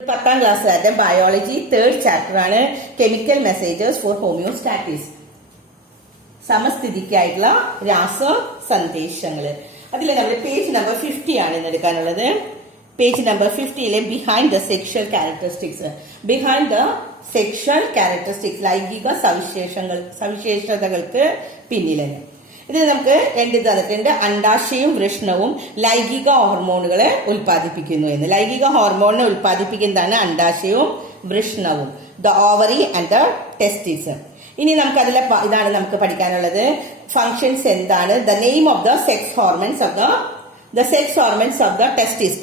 10th ക്ലാസ്സുകാരുടെ biology 3rd chapter ആണ് chemical messages for homeostasis. സമസ്ഥിതിക്കായിട്ടുള്ള രാസ സന്ദേശങ്ങള്. അതിൽ നമ്മൾ പേജ് നമ്പർ 50 ആണ് ഇന്ന് എടുക്കാനുള്ളത്. Page number 50 behind the sexual characteristics. Behind the sexual characteristics, ലൈംഗിക സവിശേഷതകൾക്ക് പിന്നില്. ഇതിൽ നമുക്ക് രണ്ട് തരത്തിലുണ്ട്. അണ്ഡാശയവും വൃഷ്ണവും ലൈംഗിക ഹോർമോണുകളെ ഉൽപ്പാദിപ്പിക്കുന്നു എന്ന്. ലൈംഗിക ഹോർമോണിനെ ഉൽപ്പാദിപ്പിക്കുന്നതാണ് അണ്ഡാശയവും വൃഷ്ണവും, the ovary and the testis. ഇനി നമുക്ക് അതിലെ ഇതാണ് നമുക്ക് പഠിക്കാനുള്ളത്. ഫങ്ഷൻസ് എന്താണ്? The name of the sex hormones of the testis.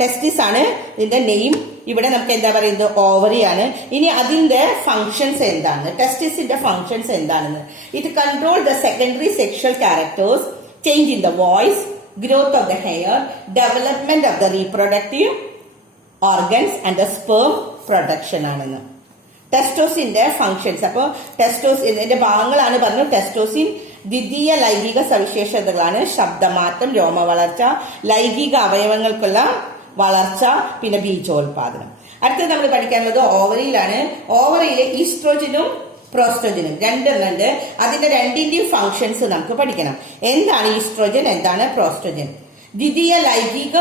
Testis ആണ് ഇതിന്റെ നെയിം. ഇവിടെ നമുക്ക് എന്താ പറയുന്നത്? ഓവറി ആണ്. ഇനി അതിന്റെ ഫങ്ഷൻസ് എന്താണ്? ടെസ്റ്റിസിന്റെ ഫങ്ഷൻസ് എന്താണെന്ന്. It control the secondary sexual characters, change in the voice, growth of the hair, development of the reproductive organs and the sperm production ആണെന്ന്. ടെസ്റ്റോസിന്റെ ഫങ്ഷൻസ്. അപ്പോൾ ടെസ്റ്റോസിന്റെ ഭാഗങ്ങളാണ് പറഞ്ഞു. ടെസ്റ്റോസിൻ ദ്വിതീയ ലൈംഗിക സവിശേഷതകളാണ് ശബ്ദമാറ്റം, രോമവളർച്ച, ലൈംഗിക അവയവങ്ങൾക്കുള്ള വളർച്ച, പിന്നെ ബീജോത്പാദനം. അടുത്തത് നമ്മൾ പഠിക്കാനുള്ളത് ഓവറിയിലാണ്. ഓവറിയിലെ ഈസ്ട്രോജനും പ്രോസ്ട്രോജനും രണ്ടെണ്ണുണ്ട്. അതിന്റെ രണ്ടിന്റെയും ഫങ്ഷൻസ് നമുക്ക് പഠിക്കണം. എന്താണ് ഈസ്ട്രോജൻ, എന്താണ് പ്രോസ്ട്രോജൻ? ദ്വിതീയ ലൈംഗിക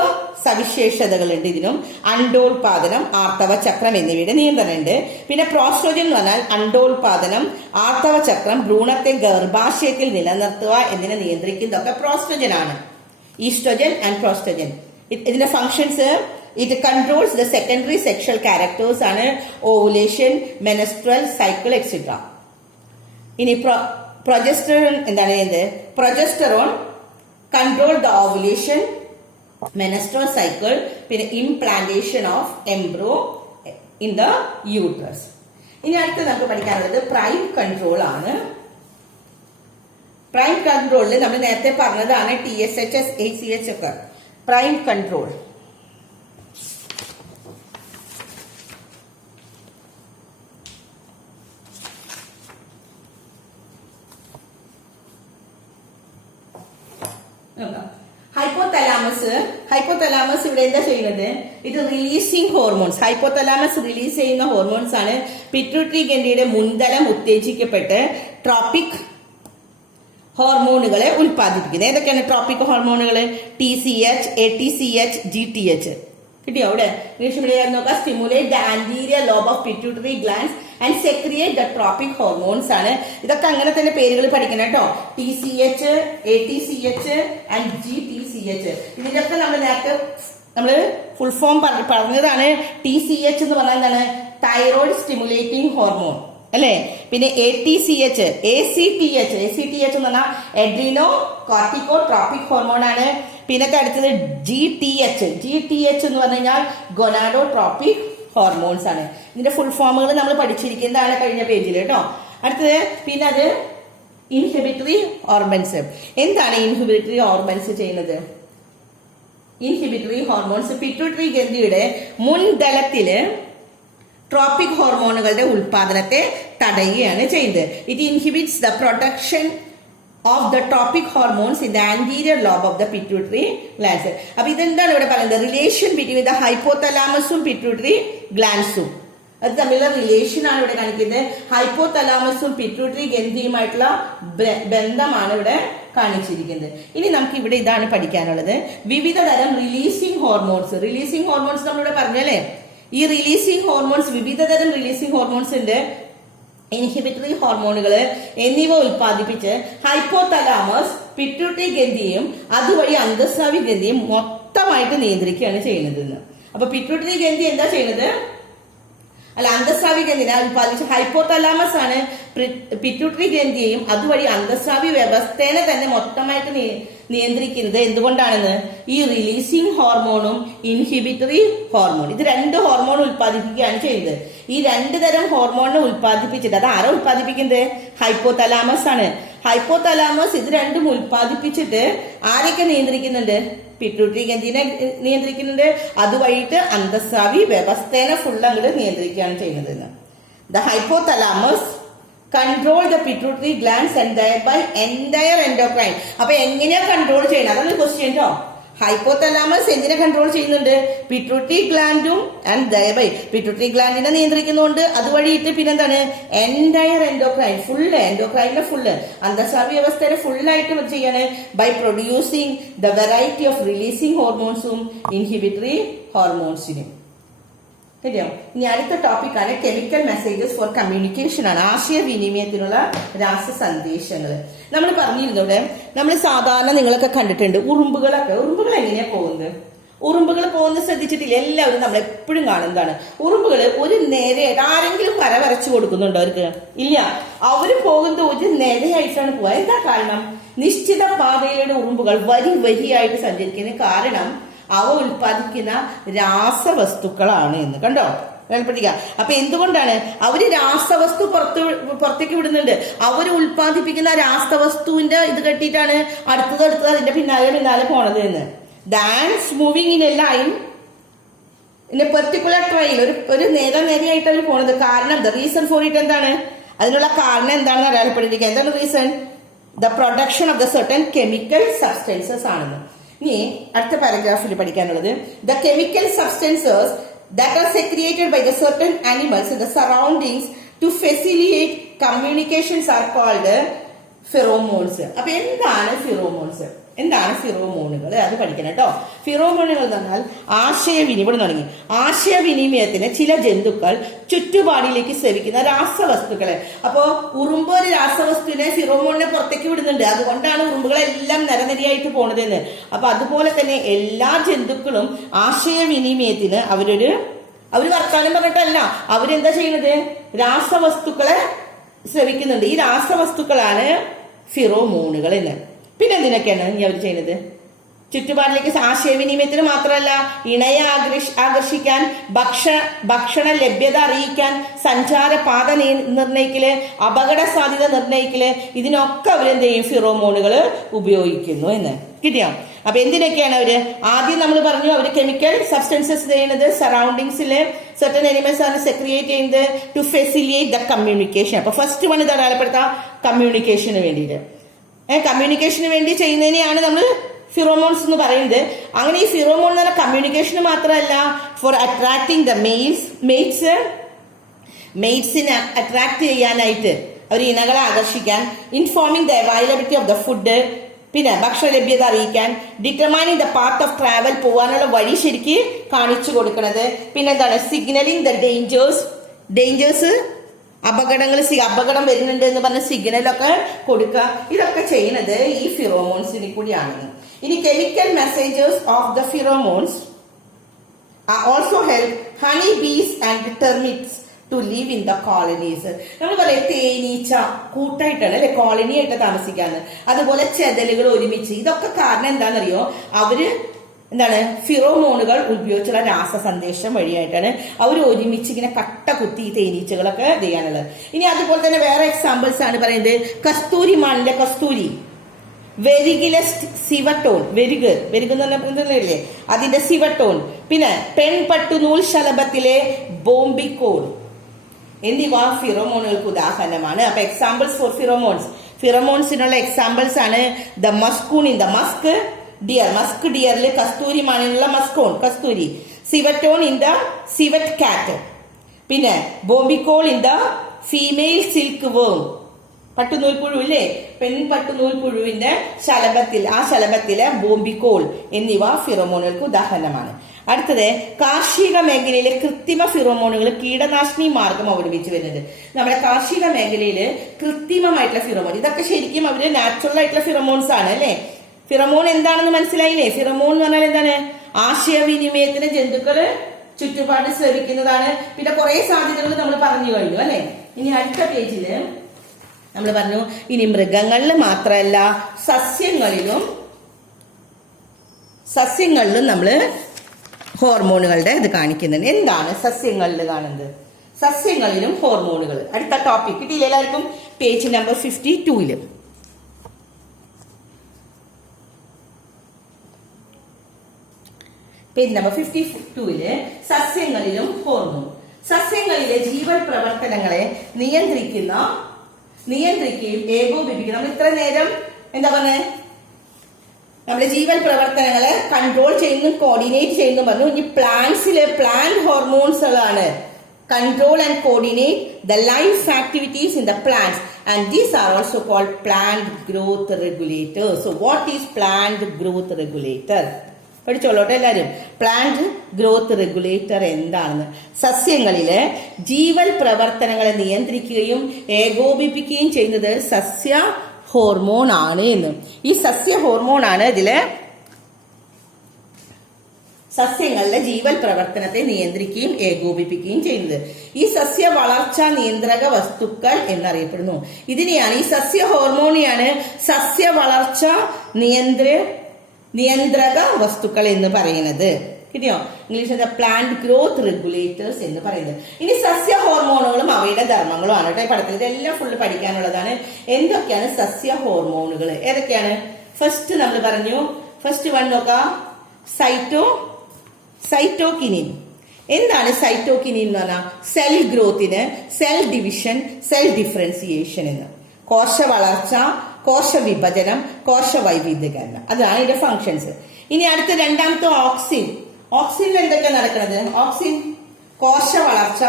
സവിശേഷതകളുണ്ട് ഇതിനും. അണ്ടോത്പാദനം, ആർത്തവ ചക്രം എന്നിവയുടെ നിയന്ത്രണമുണ്ട്. പിന്നെ പ്രോസ്ട്രോജൻ എന്ന് പറഞ്ഞാൽ അണ്ടോത്പാദനം, ആർത്തവ ചക്രം, ഭ്രൂണത്തെ ഗർഭാശയത്തിൽ നിലനിർത്തുക എന്നിവ നിയന്ത്രിക്കുന്നതൊക്കെ പ്രോസ്ട്രോജൻ ആണ്. Estrogen and progesterone. ഇതിന്റെ functions, it controls the secondary sexual characters ആണ്. Ovulation, menstrual cycle etcetera. ഇനി പ്രൊജസ്റ്ററോൺ എന്താണ് ചെയ്യുന്നത്? Progesterone control the ovulation, menstrual cycle, പിന്നെ implantation of embryo in the uterus. ഇനി അടുത്ത് നമുക്ക് പഠിക്കാനുള്ളത് പ്രൈം കൺട്രോൾ ആണ്. പ്രൈം കൺട്രോളിൽ നമ്മൾ നേരത്തെ പറഞ്ഞതാണ് TSH, ACH ഒക്കെ. പ്രൈം കൺട്രോൾ ഹൈപ്പോതലാമസ് ഇവിടെ എന്താ ചെയ്യുന്നത്? ഇത് റിലീസിംഗ് ഹോർമോൺസ്. ഹൈപ്പോതലാമസ് റിലീസ് ചെയ്യുന്ന ഹോർമോൺസ് ആണ് പിറ്റ്യൂട്ടറി ഗ്രന്ഥിയുടെ മുൻതലം ഉത്തേജിക്കപ്പെട്ട് ട്രോപ്പിക് ഹോർമോണുകളെ ഉൽപ്പാദിപ്പിക്കുന്നത്. ഏതൊക്കെയാണ് ട്രോപ്പിക് ഹോർമോണുകൾ? TCH, ATCH, GTH. കിട്ടിയോ? അവിടെ ഇംഗ്ലീഷ് മീഡിയം നോക്കാം. Stimulate the anterior lobe of pituitary glands and secrete the tropic hormones ആണ്. ഇതൊക്കെ അങ്ങനെ തന്നെ പേരുകൾ പഠിക്കണം കേട്ടോ. TCH, ATCH and GTCH. ഇതിന്റെയൊക്കെ നമ്മൾ നേരത്തെ ഫുൾ ഫോം പറഞ്ഞതാണ്. TCH എന്ന് പറഞ്ഞാൽ എന്താണ്? തൈറോയ്ഡ് സ്റ്റിമുലേറ്റിംഗ് ഹോർമോൺ അല്ലെ. പിന്നെ ATCH, ACTH എന്ന് പറഞ്ഞാൽ എഡ്രീനോ കോർട്ടിക്കോ ട്രോപ്പിക് ഹോർമോൺ ആണ്. പിന്നത്തെ അടുത്തത് GTH എന്ന് പറഞ്ഞു കഴിഞ്ഞാൽ ഗൊനാഡോ ട്രോപ്പിക് ഹോർമോൺസ് ആണ്. ഇതിന്റെ ഫുൾ ഫോമുകൾ നമ്മൾ പഠിച്ചിരിക്കുന്നതാണ് കഴിഞ്ഞ പേജിൽ കേട്ടോ. അടുത്തത് പിന്നെ അത് ഇൻഹിബിറ്ററി ഹോർമോൺസ്. എന്താണ് ഇൻഹിബിറ്ററി ഹോർമോൺസ് ചെയ്യുന്നത്? ഇൻഹിബിറ്ററി ഹോർമോൺസ് പിറ്റ്യൂട്ടറി ഗ്രന്ഥിയുടെ മുൻതലത്തില് ട്രോപ്പിക് ഹോർമോണുകളുടെ ഉൽപാദനത്തെ തടയുകയാണ് ചെയ്യുന്നത്. It inhibits the production of the tropic hormones in the anterior lobe of the pituitary glands. അപ്പൊ ഇതെന്താണ് ഇവിടെ പറയുന്നത്? റിലേഷൻ ബിറ്റ്വീൻ ദ ഹൈപ്പോതലാമസും പിറ്റ്യൂട്ടറി ഗ്ലാൻഡ്സും. അത് തമ്മിലുള്ള റിലേഷൻ ആണ് ഇവിടെ കാണിക്കുന്നത്. ഹൈപ്പോതലാമസും പിറ്റ്യൂട്ടറി ഗ്രന്ഥിയുമായിട്ടുള്ള ബന്ധമാണ് ഇവിടെ കാണിച്ചിരിക്കുന്നത്. ഇനി നമുക്ക് ഇവിടെ ഇതാണ് പഠിക്കാനുള്ളത്. വിവിധ തരം റിലീസിംഗ് ഹോർമോൺസ്. റിലീസിംഗ് ഹോർമോൺസ് നമ്മളിവിടെ പറഞ്ഞല്ലേ. ഈ റിലീസിംഗ് ഹോർമോൺസ്, വിവിധ തരം റിലീസിംഗ് ഹോർമോൺസ് ഉണ്ട്. ഇൻഹിബിറ്ററി ഹോർമോണുകൾ എന്നിവ ഉൽപ്പാദിപ്പിച്ച് ഹൈപ്പോതലാമസ് പിറ്റ്യൂട്ടറി ഗ്രന്ഥിയും അതുവഴി അന്തസ്രാവി ഗ്രന്ഥിയും മൊത്തമായിട്ട് നിയന്ത്രിക്കുകയാണ് ചെയ്യുന്നത്. അപ്പൊ പിറ്റ്യൂട്ടറി ഗ്രന്ഥി എന്താ ചെയ്യുന്നത്? അന്തസ്രാവി ഗ്രന്ഥിനെ ഉൽപ്പാദിപ്പിച്ച ഹൈപ്പോതലാമസ് ആണ് പിറ്റ്യൂട്ടറി ഗ്രന്ഥിയെയും അതുവഴി അന്തസ്രാവി വ്യവസ്ഥേനെ തന്നെ മൊത്തമായിട്ട് നിയന്ത്രിക്കുന്നത്. എന്തുകൊണ്ടാണെന്ന്? ഈ റിലീസിംഗ് ഹോർമോണും ഇൻഹിബിറ്ററി ഹോർമോൺ, ഇത് രണ്ട് ഹോർമോൺ ഉൽപ്പാദിപ്പിക്കുകയാണ് ചെയ്യുന്നത്. ഈ രണ്ടു തരം ഹോർമോണിനെ ഉൽപ്പാദിപ്പിച്ചിട്ട് അത് ആരാ ഉൽപ്പാദിപ്പിക്കുന്നത്? ഹൈപ്പോതലാമസ് ആണ്. ഹൈപ്പോതലാമസ് ഇത് രണ്ടും ഉൽപ്പാദിപ്പിച്ചിട്ട് ആരൊക്കെ നിയന്ത്രിക്കുന്നുണ്ട്? പിറ്റ്യൂട്ടറി ഗ്രന്ഥിനെ നിയന്ത്രിക്കുന്നുണ്ട്. അതുവഴിയിട്ട് അന്തസ്രാവി വ്യവസ്ഥേനെ ഫുൾ അങ്ങോട്ട് നിയന്ത്രിക്കുകയാണ് ചെയ്യുന്നത്. The hypothalamus control the pituitary glands and thereby entire endocrine. അപ്പൊ എങ്ങനെയാ കൺട്രോൾ ചെയ്യണം? അതാണ് ക്വസ്റ്റ്യൻ കേട്ടോ. ഹൈപ്പോതലാമസ് എന്തിനെ കൺട്രോൾ ചെയ്യുന്നുണ്ട്? പിറ്റ്യൂട്ടറി ഗ്ലാൻഡും ആൻഡ് ദയബൈ പിറ്റ്യൂട്ടറി ഗ്ലാൻഡിനെ നിയന്ത്രിക്കുന്നുണ്ട്. അതുവഴിയിട്ട് പിന്നെന്താണ് എൻറ്റയർ എൻഡോക്രൈനിലെ ഫുള്ള് അന്തസ്രാവി വ്യവസ്ഥയെ ഫുള്ളായിട്ട് ചെയ്യാണ് by producing the variety of releasing ഹോർമോൺസും ഇൻഹിബിറ്ററി ഹോർമോൺസിനും. ശരിയോ? ഇനി അടുത്ത ടോപ്പിക്കാണ് കെമിക്കൽ മെസ്സേജസ് ഫോർ കമ്മ്യൂണിക്കേഷൻ ആണ്. ആശയവിനിമയത്തിനുള്ള രാസസന്ദേശങ്ങൾ. നമ്മൾ പറഞ്ഞിരുന്നു ഇവിടെ, നമ്മൾ സാധാരണ നിങ്ങളൊക്കെ കണ്ടിട്ടുണ്ട് ഉറുമ്പുകൾ എങ്ങനെയാ പോകുന്നത്? ഉറുമ്പുകൾ പോകുന്നത് ശ്രദ്ധിച്ചിട്ടില്ല? എല്ലാവരും നമ്മൾ എപ്പോഴും കാണുന്നതാണ്. ഉറുമ്പുകൾ ഒരു നേരെയായിട്ട് ആരെങ്കിലും വര വരച്ചു കൊടുക്കുന്നുണ്ടോ അവർക്ക്? ഇല്ല. അവര് പോകുന്നത് ഒരു നേരെയായിട്ടാണ് പോവുക. എന്താ കാരണം? നിശ്ചിത പാതയുടെ ഉറുമ്പുകൾ വരിയായിട്ട് സഞ്ചരിക്കുന്നതിന് കാരണം അവ ഉൽപ്പാദിക്കുന്ന രാസവസ്തുക്കളാണ് എന്ന്. കണ്ടോ? പഠിക്കുക. അപ്പൊ എന്തുകൊണ്ടാണ് അവര് രാസവസ്തു പുറത്തേക്ക് വിടുന്നുണ്ട്? അവര് ഉൽപ്പാദിപ്പിക്കുന്ന രാസവസ്തുവിന്റെ ഇത് കെട്ടിയിട്ടാണ് അടുത്തത് അതിന്റെ പിന്നാലെ പോണത് എന്ന്. Dance moving in a line in a particular trail, ഒരു നേരെയായിട്ട് അവർ പോണത്. കാരണം ദ റീസൺ ഫോർ ഇറ്റ് എന്താണ്? അതിനുള്ള കാരണം എന്താണെന്ന് അടയാളപ്പെട്ടിരിക്കുക. എന്താണ് reason? The production of the certain chemical substances ആണെന്ന്. ഇനി അടുത്ത പാരഗ്രാഫിൽ പഠിക്കാനുള്ളത്, the chemical substances that are secreted by the certain animals in the surroundings to facilitate communications are called pheromones. അപ്പൊ എന്താണ് ഫിറോമോൺസ്? എന്താണ് ഫിറോമോണുകൾ? അത് പഠിക്കണം കേട്ടോ. ഫിറോമോണുകൾ എന്ന് പറഞ്ഞാൽ ആശയവിനിമയത്തിന് ചില ജന്തുക്കൾ ചുറ്റുപാടിലേക്ക് സ്രവിക്കുന്ന രാസവസ്തുക്കളെ. അപ്പോ ഉറുമ്പ് ഒരു രാസവസ്തുവിനെ ഫിറോമോണിനെ പുറത്തേക്ക് വിടുന്നുണ്ട്. അതുകൊണ്ടാണ് ഉറുമ്പുകളെല്ലാം നിരനിരയായിട്ട് പോണതെന്ന്. അപ്പൊ അതുപോലെ തന്നെ എല്ലാ ജന്തുക്കളും ആശയവിനിമയത്തിന് അവര് വർത്താനം പറഞ്ഞിട്ടല്ല, അവരെന്താ ചെയ്യുന്നത്? രാസവസ്തുക്കളെ സ്രവിക്കുന്നുണ്ട്. ഈ രാസവസ്തുക്കളാണ് ഫിറോമോണുകൾ എന്ന്. പിന്നെ എന്തിനൊക്കെയാണ് ഇനി അവർ ചെയ്യുന്നത്? ചുറ്റുപാടിലേക്ക് ആശയവിനിമയത്തിന് മാത്രമല്ല, ഇണയെ ആകർഷിക്കാൻ, ഭക്ഷണ ലഭ്യത അറിയിക്കാൻ, സഞ്ചാരപാത നിർണ്ണയിക്കല്, അപകട സാധ്യത നിർണ്ണയിക്കല്, ഇതിനൊക്കെ അവരെന്ത് ചെയ്യും? ഫിറോമോണുകൾ ഉപയോഗിക്കുന്നു എന്ന്. കിട്ടിയോ? അപ്പൊ എന്തിനൊക്കെയാണ് അവര്? ആദ്യം നമ്മൾ പറഞ്ഞു അവര് കെമിക്കൽ സബ്സ്റ്റൻസസ് ചെയ്യുന്നത് സറൗണ്ടിങ്സിലെ സർട്ടൻ എനിമൽസ് ആണ് സെക്രിയേറ്റ് ചെയ്യുന്നത് ടു ഫെസിലിറ്റേറ്റ് ദ കമ്മ്യൂണിക്കേഷൻ. അപ്പൊ ഫസ്റ്റ് വൺ ഇത് അടയാളപ്പെടുത്താം, കമ്മ്യൂണിക്കേഷന് വേണ്ടിയിട്ട്. കമ്മ്യൂണിക്കേഷന് വേണ്ടി ചെയ്യുന്നതിനെയാണ് നമ്മൾ ഫിറോമോൺസ് എന്ന് പറയുന്നത്. അങ്ങനെ ഈ ഫിറോമോൺ എന്ന് പറഞ്ഞാൽ കമ്മ്യൂണിക്കേഷന് മാത്രമല്ല, ഫോർ അട്രാക്ടിങ് ദ മെയ്റ്റ്സിനെ അട്രാക്ട് ചെയ്യാനായിട്ട്, അവർ ഇണകളെ ആകർഷിക്കാൻ, informing the availability of the food, പിന്നെ ഭക്ഷണ ലഭ്യത അറിയിക്കാൻ, determining the path of travel, പോകാനുള്ള വഴി ശരിക്ക് കാണിച്ചു കൊടുക്കുന്നത്. പിന്നെ എന്താണ്? സിഗ്നലിംഗ് ദ ഡേഞ്ചേഴ്സ്, അപകടം വരുന്നുണ്ട് എന്ന് പറഞ്ഞ സിഗ്നലൊക്കെ കൊടുക്കുക. ഇതൊക്കെ ചെയ്യുന്നത് ഈ ഫിറോമോൺസിനെ കൂടിയാണെന്ന്. ഇനി chemical messengers of the pheromones also help honey bees and termites to live in the colonies. നമ്മൾ പറയാം തേനീച്ച കൂട്ടായിട്ടാണ് അല്ലെ കോളനി ആയിട്ട് താമസിക്കാന്ന്. അതുപോലെ ചെതലുകൾ ഒരുമിച്ച്. ഇതൊക്കെ കാരണം എന്താണെന്നറിയോ? അവര് എന്താണ്? ഫിറോമോണുകൾ ഉപയോഗിച്ചുള്ള രാസസന്ദേശം വഴിയായിട്ടാണ് അവർ ഒരുമിച്ച് ഇങ്ങനെ കട്ട കുത്തി ഈ തേനീച്ചകളൊക്കെ ചെയ്യാനുള്ളത്. ഇനി അതുപോലെ തന്നെ വേറെ എക്സാമ്പിൾസ് ആണ് പറയുന്നത്. കസ്തൂരി മാനിലെ കസ്തൂരി, വെരിഗിലെ സിവട്ടോൺ, വെരിഗ് എന്ന് പറഞ്ഞല്ലേ അതിന്റെ സിവട്ടോൺ, പിന്നെ പെൺപട്ടുനൂൽ ശലഭത്തിലെ ബോംബിക്കോൾ എന്നിവ ഫിറോമോണുകൾക്ക് ഉദാഹരണമാണ്. അപ്പൊ എക്സാമ്പിൾസ് ഫോർ ഫിറോമോൺസിനുള്ള എക്സാമ്പിൾസ് ആണ് the muscone in the musk ഡിയറിൽ കസ്തൂരി മാനിനുള്ള കസ്തൂരി, civetone in the civet cat, പിന്നെ bombykol in the female silkworm, പട്ടുനൂൽപ്പുഴു ഇല്ലേ, പെൺപട്ടുനൂൽപ്പുഴുവിന്റെ ശലഭത്തിലെ ബോംബിക്കോൾ എന്നിവ ഫിറോമോണുകൾക്ക് ഉദാഹരണമാണ്. അടുത്തത് കാർഷിക മേഖലയിലെ കൃത്രിമ ഫിറോമോണുകൾ കീടനാശിനി മാർഗം അവലംബിച്ച് വരുന്നുണ്ട്. നമ്മുടെ കാർഷിക മേഖലയിൽ കൃത്രിമമായിട്ടുള്ള ഫിറോമോൺ, ഇതൊക്കെ ശരിക്കും അവര് നാച്ചുറൽ ആയിട്ടുള്ള ഫിറോമോൺസ് ആണ് അല്ലെ. ഫിറോമോൺ എന്താണെന്ന് മനസ്സിലായില്ലേ? ഫിറോമോൺ എന്ന് പറഞ്ഞാൽ എന്താണ്? ആശയവിനിമയത്തിന് ജന്തുക്കള് ചുറ്റുപാട് ശ്രവിക്കുന്നതാണ്. പിന്നെ കുറെ സാധ്യതകൾ നമ്മൾ പറഞ്ഞു കഴിഞ്ഞു അല്ലെ. ഇനി അടുത്ത പേജില് നമ്മൾ പറഞ്ഞു ഇനി മൃഗങ്ങളിൽ മാത്രമല്ല സസ്യങ്ങളിലും നമ്മൾ ഹോർമോണുകളുടെ ഇത് കാണിക്കുന്നുണ്ട്. എന്താണ് സസ്യങ്ങളിൽ കാണുന്നത്? സസ്യങ്ങളിലും ഹോർമോണുകൾ. അടുത്ത ടോപ്പിക് കിട്ടിയില്ല എല്ലാവർക്കും? Page number 52. പേജ് നമ്പർ 52 സസ്യങ്ങളിലും ഹോർമോൺ. സസ്യങ്ങളിലെ ജീവൽ പ്രവർത്തനങ്ങളെ നിയന്ത്രിക്കുകയും ഏകോപിപ്പിക്കുകയും. നമ്മൾ ഇത്ര നേരം എന്താ പറഞ്ഞേ? നമ്മുടെ ജീവൽ പ്രവർത്തനങ്ങളെ കൺട്രോൾ ചെയ്യുന്നു, കോർഡിനേറ്റ് ചെയ്യുന്നു പറഞ്ഞു. ഇനി പ്ലാന്റ്സിലെ plant ഹോർമോൺസുകളാണ് control and coordinate the life activities in the plants, and these are also called plant growth regulators. So what is plant growth regulator? പഠിച്ചോളൂട്ടോ എല്ലാവരും. പ്ലാന്റ് ഗ്രോത്ത് റെഗുലേറ്റർ എന്താണെന്ന്. സസ്യങ്ങളിലെ ജീവൽ പ്രവർത്തനങ്ങളെ നിയന്ത്രിക്കുകയും ഏകോപിപ്പിക്കുകയും ചെയ്യുന്നത് സസ്യ ഹോർമോൺ ആണ് എന്ന്. ഈ സസ്യ ഹോർമോൺ ആണ് ഇതിലെ സസ്യങ്ങളുടെ ജീവൽ പ്രവർത്തനത്തെ നിയന്ത്രിക്കുകയും ഏകോപിപ്പിക്കുകയും ചെയ്യുന്നത്. ഈ സസ്യ വളർച്ചാ നിയന്ത്രക വസ്തുക്കൾ എന്നറിയപ്പെടുന്നു. ഇതിനെയാണ്, ഈ സസ്യ ഹോർമോണിയാണ് സസ്യ വളർച്ച നിയന്ത്രക വസ്തുക്കൾ എന്ന് പറയുന്നത്. കിട്ടിയോ? ഇംഗ്ലീഷിൽ പ്ലാന്റ് ഗ്രോത്ത് റെഗുലേറ്റേഴ്സ് എന്ന് പറയുന്നത്. ഇനി സസ്യ ഹോർമോണുകളും അവയുടെ ധർമ്മങ്ങളും ആണ് കേട്ടോ ഈ പടത്തിൽ. ഇതെല്ലാം ഫുള്ള് പഠിക്കാനുള്ളതാണ്. എന്തൊക്കെയാണ് സസ്യ ഹോർമോണുകൾ, ഏതൊക്കെയാണ്? ഫസ്റ്റ് നമ്മൾ പറഞ്ഞു, ഫസ്റ്റ് വൺ നോക്കാം, സൈറ്റോകിനിൻ. എന്താണ് സൈറ്റോകിനിൻ എന്ന് പറഞ്ഞാൽ? സെൽ ഗ്രോത്തിന്, സെൽ ഡിവിഷൻ, സെൽ ഡിഫറൻസിയേഷൻ എന്ന്. കോശ വളർച്ച, കോശ വിഭജനം, കോശ വൈവിധ്യീകരണം, അതാണ് ഇതിന്റെ ഫങ്ഷൻസ്. ഇനി അടുത്ത രണ്ടാമത്തെ ഓക്സിൻ. ഓക്സിനിൽ എന്തൊക്കെ നടക്കുന്നത്? ഓക്സിൻ കോശ വളർച്ച,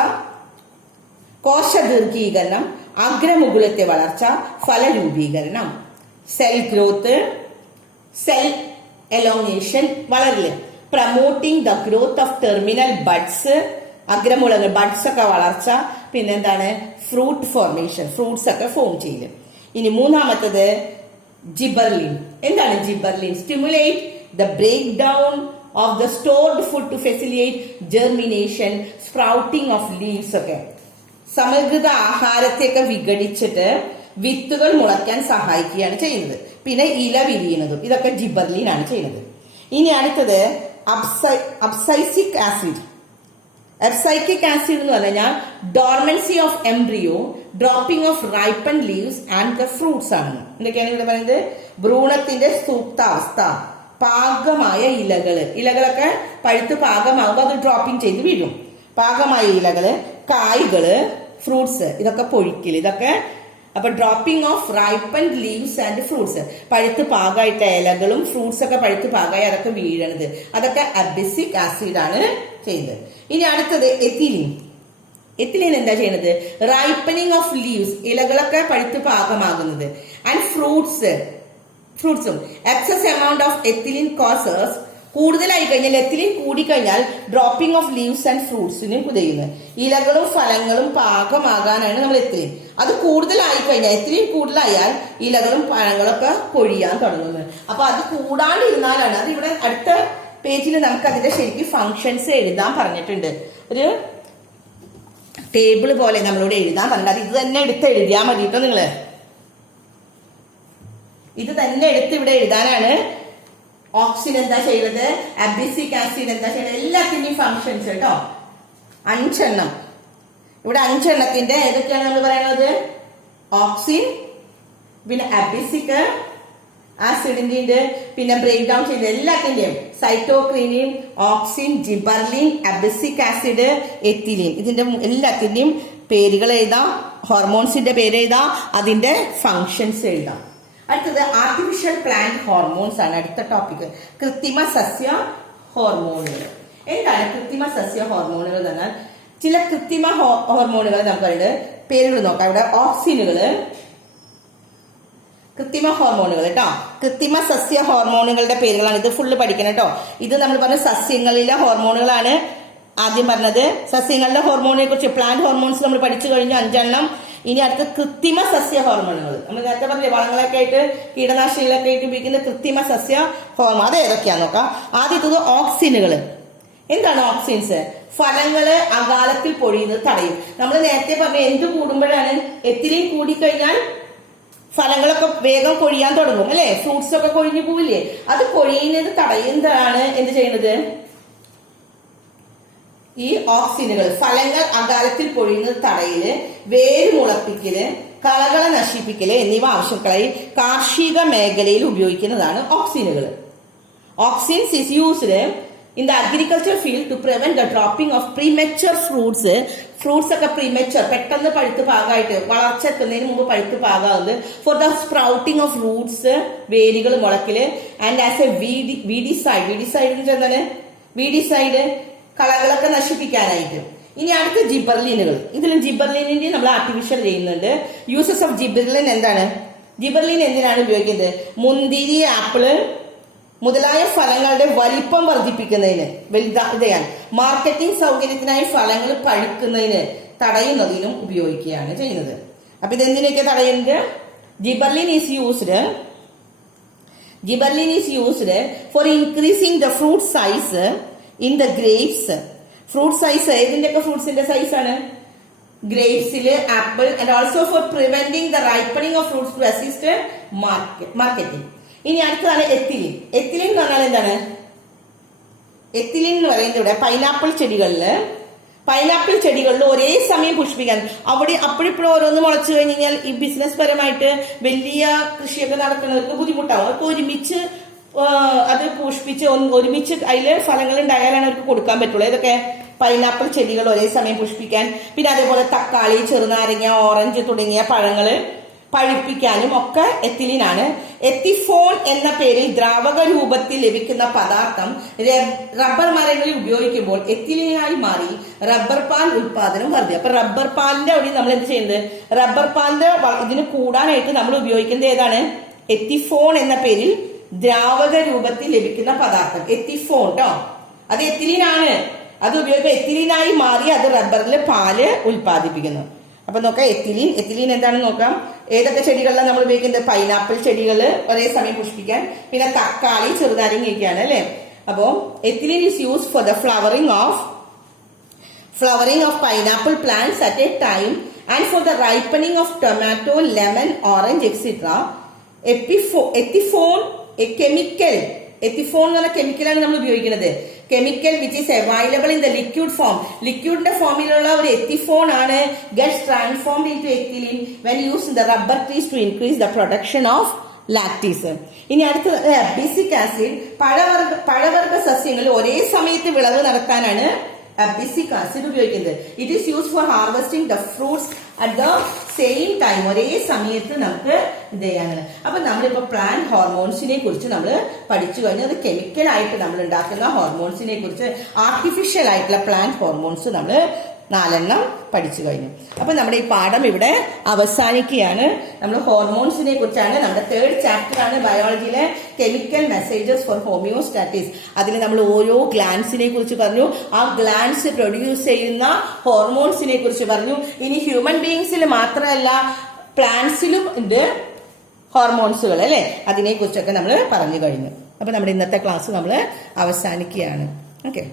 കോശ ദീർഘീകരണം, അഗ്രമുകുളത്തെ വളർച്ച, ഫലരൂപീകരണം. സെൽ ഗ്രോത്ത്, സെൽ എലോങ്ങേഷൻ, വളരില്. Promoting the growth of terminal buds, അഗ്രമുളകൾ ബഡ്സ് ഒക്കെ വളർച്ച. പിന്നെന്താണ്? ഫ്രൂട്ട് ഫോർമേഷൻ, ഫ്രൂട്ട്സ് ഒക്കെ ഫോം ചെയ്യല്. ഇനി മൂന്നാമത്തത് ജിബർലിൻ. എന്താണ് gibberellin? Stimulate the break down of the stored food to facilitate germination, sprouting of leaves ഒക്കെ. സമൃദ്ധ ആഹാരത്തെയൊക്കെ വിഘടിച്ചിട്ട് വിത്തുകൾ മുളയ്ക്കാൻ സഹായിക്കുകയാണ് ചെയ്യുന്നത്. പിന്നെ ഇല വിരിയുന്നതും ഇതൊക്കെ ജിബർലിൻ ആണ് ചെയ്യുന്നത്. ഇനി അടുത്തത് അബ്സൈസിക് ആസിഡ്. അബ്സൈക്കിക് ആസിഡ് എന്ന് പറഞ്ഞാൽ dormancy of embryo, dropping of ripen leaves and the fruits ആണ്. എന്തൊക്കെയാണ് ഇവിടെ പറയുന്നത്? ഭ്രൂണത്തിന്റെ സുപ്താവസ്ഥ, പാകമായ ഇലകളൊക്കെ പഴുത്ത് പാകമാകുമ്പോൾ അത് ഡ്രോപ്പിംഗ് ചെയ്ത് വീഴും. പാകമായ ഇലകള്, കായ്കള്, ഫ്രൂട്ട്സ്, ഇതൊക്കെ പൊഴിക്കല്, ഇതൊക്കെ. അപ്പൊ dropping of ripen leaves and fruits, പഴുത്ത് പാകമായിട്ട ഇലകളും ഫ്രൂട്ട്സ് ഒക്കെ പഴുത്ത് പാകമായി അതൊക്കെ വീഴണത്, അതൊക്കെ അബ്സിക് ആസിഡ് ആണ് ചെയ്യുന്നത്. ഇനി അടുത്തത് എത്തിലീൻ. എത്തിലീൻ എന്താ ചെയ്യുന്നത്? റൈപ്പനിങ് ഓഫ് ലീവ്സ്, ഇലകളൊക്കെ പഴുത്ത് പാകമാകുന്നത്, ആൻഡ് ഫ്രൂട്ട്സും. Excess amount of ethylene causes, കൂടുതലായി കഴിഞ്ഞാൽ എത്തിലീൻ കൂടിക്കഴിഞ്ഞാൽ ഡ്രോപ്പിംഗ് ഓഫ് ലീവ്സ് ആൻഡ് ഫ്രൂട്ട്സിന് കുതയുന്നത്. ഇലകളും ഫലങ്ങളും പാകമാകാനാണ് നമ്മൾ എത്തിലീൻ. അത് കൂടുതലായി കഴിഞ്ഞാൽ, എത്തിലീൻ കൂടുതലായാൽ ഇലകളും പഴങ്ങളൊക്കെ പൊഴിയാൻ തുടങ്ങുന്നത്. അപ്പൊ അത് കൂടാണ്ടിരുന്നാലാണ്, അത് ഇവിടെ അടുത്ത പേജിൽ നമുക്ക് അതിന്റെ ശരിക്കും ഫങ്ഷൻസ് എഴുതാൻ പറഞ്ഞിട്ടുണ്ട്. ഒരു ടേബിൾ പോലെ നമ്മളോട് എഴുതാൻ പറഞ്ഞത്. അത് ഇത് തന്നെ എടുത്ത് എഴുതിയാൽ മതി കേട്ടോ നിങ്ങള്. ഇത് തന്നെ എടുത്ത് ഇവിടെ എഴുതാനാണ്. ഓക്സിൻ എന്താ ചെയ്യുന്നത്, അബ്സിക് ആസിഡ് എന്താ ചെയ്യുന്നത്, എല്ലാത്തിന്റെയും ഫങ്ഷൻസ് കേട്ടോ. 5 എണ്ണം ഇവിടെ, 5 എണ്ണത്തിന്റെ ഏതൊക്കെയാണ് നമ്മൾ പറയുന്നത്? ഓക്സിൻ, പിന്നെ അബ്സിക് ആസിഡിന്റെ, പിന്നെ ബ്രേക്ക് ഡൗൺ ചെയ്ത എല്ലാത്തിന്റെയും cytokinin, auxin, gibberellin, അബ്സിക് acid, ethylene, ഇതിന്റെ എല്ലാത്തിന്റെയും പേരുകൾ എഴുതാം, ഹോർമോൺസിന്റെ പേര് എഴുതാം, അതിന്റെ ഫങ്ഷൻസ് എഴുതാം. അടുത്തത് ആർട്ടിഫിഷ്യൽ പ്ലാന്റ് ഹോർമോൺസ് ആണ് അടുത്ത ടോപ്പിക്. കൃത്രിമ സസ്യ ഹോർമോണുകൾ. എന്താണ് കൃത്രിമ സസ്യ ഹോർമോണുകൾ എന്ന് പറഞ്ഞാൽ? ചില കൃത്രിമ ഹോർമോണുകൾ നമുക്കുണ്ട്, പേരുകൾ നോക്കാം. ഇവിടെ ഓക്സിനുകള്, കൃത്രിമ ഹോർമോണുകൾ കേട്ടോ. കൃത്രിമ സസ്യ ഹോർമോണുകളുടെ പേരുകളാണ്. ഇത് ഫുള്ള് പഠിക്കണം കേട്ടോ. ഇത് നമ്മൾ പറഞ്ഞ സസ്യങ്ങളിലെ ഹോർമോണുകളാണ് ആദ്യം പറഞ്ഞത്. സസ്യങ്ങളുടെ ഹോർമോണിനെ കുറിച്ച് പ്ലാന്റ് ഹോർമോൺസ് നമ്മൾ പഠിച്ചു കഴിഞ്ഞു 5 എണ്ണം. ഇനി അടുത്ത കൃത്രിമ സസ്യ ഹോർമോണുകൾ. നമ്മൾ നേരത്തെ പറഞ്ഞില്ലേ, വളങ്ങളൊക്കെ ആയിട്ട് കീടനാശിനികളൊക്കെ ആയിട്ട് ഉപയോഗിക്കുന്ന കൃത്രിമ സസ്യ ഹോർമോൺ, അത് ഏതൊക്കെയാന്ന് നോക്കാം. ആദ്യത്തത് ഓക്സിനുകൾ. എന്താണ് ഓക്സിൻസ്? ഫലങ്ങള് അകാലത്തിൽ പൊഴിയുന്നത് തടയും. നമ്മൾ നേരത്തെ പറഞ്ഞ എന്ത് കൂടുമ്പോഴാണ്? എത്തിലീൻ കൂടിക്കഴിഞ്ഞാൽ ഫലങ്ങളൊക്കെ വേഗം കൊഴിയാൻ തുടങ്ങും അല്ലെ, ഫ്രൂട്ട്സ് ഒക്കെ കൊഴിഞ്ഞു പോവില്ലേ? അത് കൊഴിയുന്നത് തടയുന്നതാണ് എന്ത് ചെയ്യുന്നത്? ഈ ഓക്സിനുകൾ. ഫലങ്ങൾ അകാലത്തിൽ പൊഴിയുന്നത് തടയല്, വേര് മുളപ്പിക്കല്, കളകളെ നശിപ്പിക്കല് എന്നിവ ആവശ്യങ്ങളായി കാർഷിക മേഖലയിൽ ഉപയോഗിക്കുന്നതാണ് ഓക്സിനുകൾ. Auxins is used in the agriculture field to prevent the dropping of premature fruits, fruits ഒക്കെ പ്രീമച്ചുവർ പെട്ടെന്ന് പഴുത്ത് പാകമായിട്ട് വളർച്ച എത്തുന്നതിന് മുമ്പ് പഴുത്ത് പാകാവുന്നത് for the sprouting of roots വേരുകൾ മുളക്കില് ആൻഡ് ആസ് എ വീഡിസൈഡ് എന്ന് എന്താണ് വീഡിസൈഡ് കളകളൊക്കെ നശിപ്പിക്കാനായിട്ട്. ഇനി അടുത്ത ജിബർലിനുകൾ. ഇതിലും ജിബർലിനിന്റെ നമ്മൾ ആർട്ടിഫിഷ്യൽ ചെയ്യുന്നുണ്ട്. യൂസസ് ഓഫ് ജിബർലിൻ എന്താണ്? ജിബർലിൻ എന്തിനാണ് ഉപയോഗിക്കുന്നത്? മുന്തിരി, ആപ്പിള് മുതലായ ഫലങ്ങളുടെ വലിപ്പം വർദ്ധിപ്പിക്കുന്നതിന്, വലുതാൻ മാർക്കറ്റിംഗ് സൗകര്യത്തിനായി ഫലങ്ങൾ പഴുക്കുന്നതിന് തടയുന്നതിനും ഉപയോഗിക്കുകയാണ് ചെയ്യുന്നത്. അപ്പൊ ഇതെന്തിനൊക്കെ തടയുന്നത്? Gibberellin is used for increasing the fruit size in the grapes. Fruit size ഏതിന്റെയൊക്കെ ഫ്രൂട്ട്സിന്റെ സൈസ് ആണ്? ഗ്രേപ്സില്, apple, and also for preventing the ripening of fruits to assist marketing. ഇനി അടുത്തതാണ് എത്തിലിൻ. എത്തിലിൻ എന്ന് പറഞ്ഞാൽ എന്താണ്? എത്തിലിൻ എന്ന് പറയുന്നത് ഇവിടെ പൈനാപ്പിൾ ചെടികളിൽ ഒരേ സമയം പുഷ്പിക്കാൻ, അവിടെ അപ്പോഴിപ്പോഴും ഓരോന്ന് മുളച്ചു കഴിഞ്ഞാൽ ഈ ബിസിനസ് പരമായിട്ട് വലിയ കൃഷിയൊക്കെ നടക്കുന്നവർക്ക് ബുദ്ധിമുട്ടാവും. അവർക്ക് ഒരുമിച്ച് അത് പുഷ്പിച്ച് ഒരുമിച്ച് അതില് ഫലങ്ങൾ ഉണ്ടായാലാണ് അവർക്ക് കൊടുക്കാൻ പറ്റുള്ളൂ. ഇതൊക്കെ പൈനാപ്പിൾ ചെടികൾ ഒരേ സമയം പുഷ്പിക്കാൻ, പിന്നെ അതേപോലെ തക്കാളി, ചെറുനാരങ്ങ, ഓറഞ്ച് തുടങ്ങിയ പഴങ്ങള് പഴുപ്പിക്കാനും ഒക്കെ എത്തിലിനാണ്. എത്തിഫോൺ എന്ന പേരിൽ ദ്രാവക രൂപത്തിൽ ലഭിക്കുന്ന പദാർത്ഥം റബ്ബർ മരങ്ങളിൽ ഉപയോഗിക്കുമ്പോൾ എത്തിലിനായി മാറി റബ്ബർ പാൽ ഉൽപാദനം വർദ്ധിക്കും. അപ്പൊ റബ്ബർ പാലിന്റെ അവിടെ നമ്മൾ എന്ത് ചെയ്യുന്നത്? റബ്ബർ പാലിന്റെ ഇതിന് കൂടാനായിട്ട് നമ്മൾ ഉപയോഗിക്കുന്നത് ഏതാണ്? എത്തിഫോൺ എന്ന പേരിൽ ദ്രാവക രൂപത്തിൽ ലഭിക്കുന്ന പദാർത്ഥം എത്തിഫോൺ ട്ടോ. അത് എത്തിലിനാണ്. അത് ഉപയോഗിക്കുക എത്തിലിനായി മാറി അത് റബ്ബറിൽ പാല് ഉൽപ്പാദിപ്പിക്കുന്നു. അപ്പൊ നോക്കാം എത്തിലീൻ എന്താണെന്ന് നോക്കാം. ഏതൊക്കെ ചെടികളിലാണ് നമ്മൾ ഉപയോഗിക്കുന്നത്? പൈനാപ്പിൾ ചെടികൾ ഒരേ സമയം പുഷ്പിക്കാൻ, പിന്നെ തക്കാളി, ചെറുനാരങ്ങയൊക്കെയാണ് അല്ലെ. അപ്പോ ethylene is use for the flowering of pineapple plants at a time and for the ripening of tomato, lemon, orange etcetera. Ethephon ethephon എന്ന് പറഞ്ഞ കെമിക്കലാണ് നമ്മൾ ഉപയോഗിക്കുന്നത്. Chemical which is available in the liquid form. ലിക്വിഡിന്റെ ഫോമിലുള്ള ഒരു ethephon ആണ് gets transformed into ethylene when use in the rubber trees to increase the production of latex. ഇനി അടുത്തത് അബിസിക് ആസിഡ്. പഴവർഗ സസ്യങ്ങളിൽ ഒരേ സമയത്ത് വിളവ് നടത്താനാണ് അബിസിക് ആസിഡ് ഉപയോഗിക്കുന്നത്. It is use four harvesting the fruits at the same time. ഒരേ സമയത്ത് നമുക്ക് ഇത് ചെയ്യാനാണ്. അപ്പൊ നമ്മളിപ്പോ പ്ലാന്റ് ഹോർമോൺസിനെ കുറിച്ച് നമ്മൾ പഠിച്ചു കഴിഞ്ഞു. അത് കെമിക്കലായിട്ട് നമ്മൾ ഉണ്ടാക്കുന്ന ഹോർമോൺസിനെ കുറിച്ച്, ആർട്ടിഫിഷ്യൽ ആയിട്ടുള്ള പ്ലാന്റ് ഹോർമോൺസ് നമ്മൾ 4 പഠിച്ചു കഴിഞ്ഞു. അപ്പൊ നമ്മുടെ ഈ പാഠം ഇവിടെ അവസാനിക്കുകയാണ്. നമ്മൾ ഹോർമോൺസിനെ കുറിച്ചാണ്. നമ്മുടെ 3rd ചാപ്റ്റർ ആണ് ബയോളജിയിലെ കെമിക്കൽ മെസ്സേജസ് ഫോർ ഹോമിയോസ്റ്റാറ്റിസ്. അതിൽ നമ്മൾ ഓരോ ഗ്ലാൻസിനെ കുറിച്ച് പറഞ്ഞു. ആ ഗ്ലാൻസ് പ്രൊഡ്യൂസ് ചെയ്യുന്ന ഹോർമോൺസിനെ കുറിച്ച് പറഞ്ഞു. ഇനി ഹ്യൂമൻ ബീയിങ്സിൽ മാത്രമല്ല പ്ലാന്റ്സിലും ഉണ്ട് ഹോർമോൺസുകൾ അല്ലെ. അതിനെ കുറിച്ചൊക്കെ നമ്മൾ പറഞ്ഞു കഴിഞ്ഞു. അപ്പൊ നമ്മുടെ ഇന്നത്തെ ക്ലാസ് നമ്മൾ അവസാനിക്കുകയാണ്. ഓക്കെ.